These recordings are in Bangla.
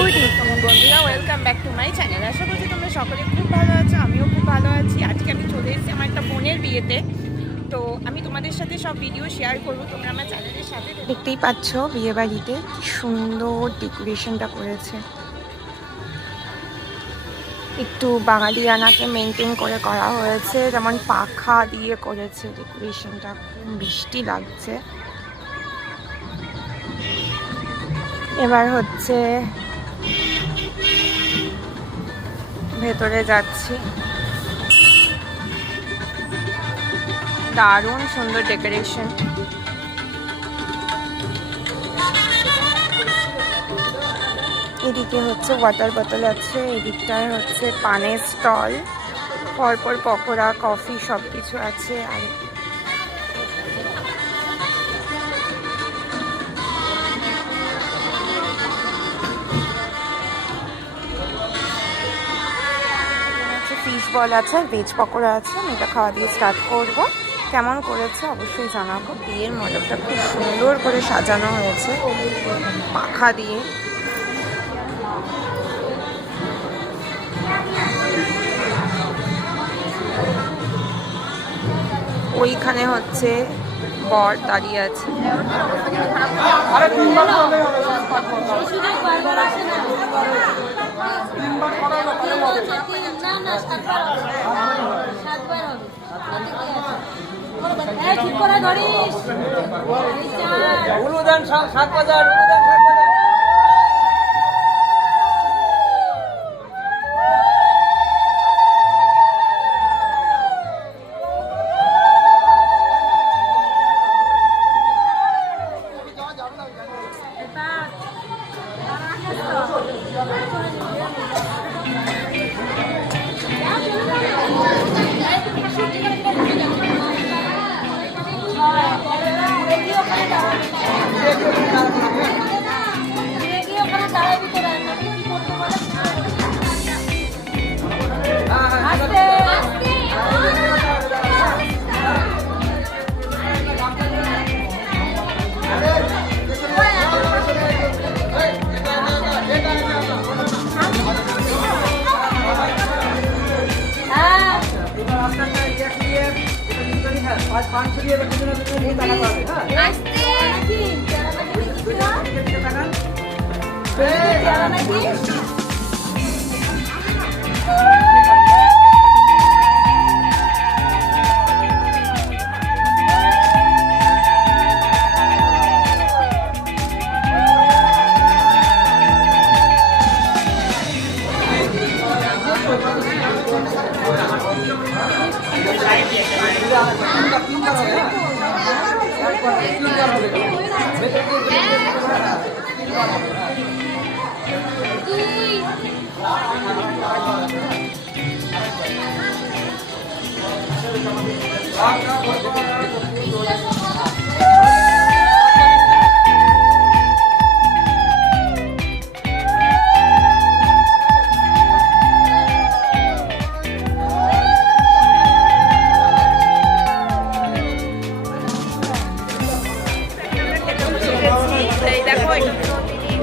বন্ধুরা welcome back to my channel. আশা করছি তোমরা সকলে খুব ভালো আছো, আমিও খুব ভালো আছি। আজকে আমি চলে এসেছি আমার একটা বোনের বিয়েতে, তো আমি তোমাদের সাথে সব ভিডিও শেয়ার করবো, তোমরা আমার চ্যানেলের সাথে দেখতেই পাচ্ছ। বিয়ে বাড়িতে কি সুন্দর ডেকোরেশনটা করেছে, একটু বাঙালিয়ানাকে মেনটেন করে করা হয়েছে, যেমন পাখা দিয়ে করেছে ডেকোরেশনটা, খুব মিষ্টি লাগছে। এবার হচ্ছে ভেতরে যাচ্ছি, দারুণ সুন্দর ডেকোরেশন। এদিকে হচ্ছে ওয়াটার বোতল আছে, এদিকটায় হচ্ছে পানের স্টল, পরপর পকোড়া কফি সব কিছু আছে। আর ফিশ বল আছে, ভেজ পকোড়া আছে। আমি এটা খাওয়া দিয়ে স্টার্ট করব। কেমন করেছে অবশ্যই জানাবো। বিয়ের মণ্ডপটা খুব সুন্দর করে সাজানো হয়েছে পাখা দিয়ে। ওইখানে হচ্ছে বর দাঁড়িয়ে আছে।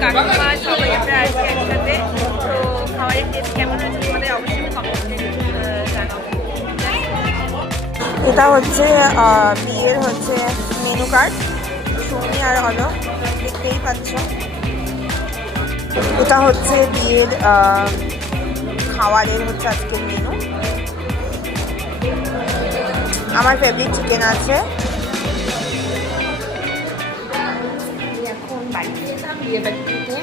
কাকিমা সবাই আমরা আছি একসাথে। তো খাবারের টেস্ট কেমন আছে তোমাদের অবশ্যই কমেন্টে জানাবো। এটা হচ্ছে বিয়ের হচ্ছে মেনু কার্ড, সুমি আর হলো দেখতেই পাচ্ছ। এটা হচ্ছে বিয়ের খাবারের হচ্ছে আজকের মেনু। আমার ফেভারিট চিকেন আছে। এখন বাড়িতে যেতাম বিয়ে বাড়িতে,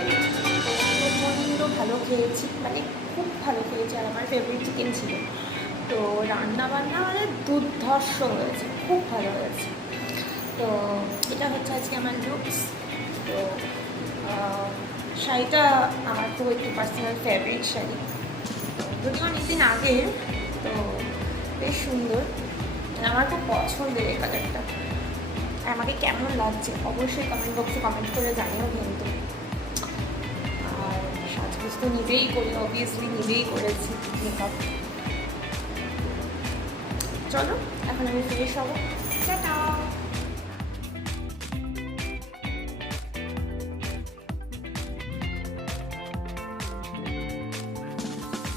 প্রচণ্ড ভালো খেয়েছি, মানে খুব ভালো খেয়েছি। আর আমার ফেভারিট চিকেন ছিল, তো রান্না বান্না মানে দুর্ধর্ষ হয়েছে, খুব ভালো হয়েছে। তো এটা হচ্ছে আজকে আমার লুকস। তো শাড়িটা আমার খুব একটু পার্সোনাল ফেভারিট শাড়ি, যদিও অনেকদিন আগে, তো বেশ সুন্দর, আমার খুব পছন্দের এই কালারটা। আর আমাকে কেমন লাগছে অবশ্যই কমেন্ট বক্সে কমেন্ট করে জানিও কিন্তু। আর সাজগোজ তো নিজেই করি, অবভিয়াসলি নিজেই করেছি মেকআপ। চলো এখন আমি ফ্রেশ হবো, টাটা।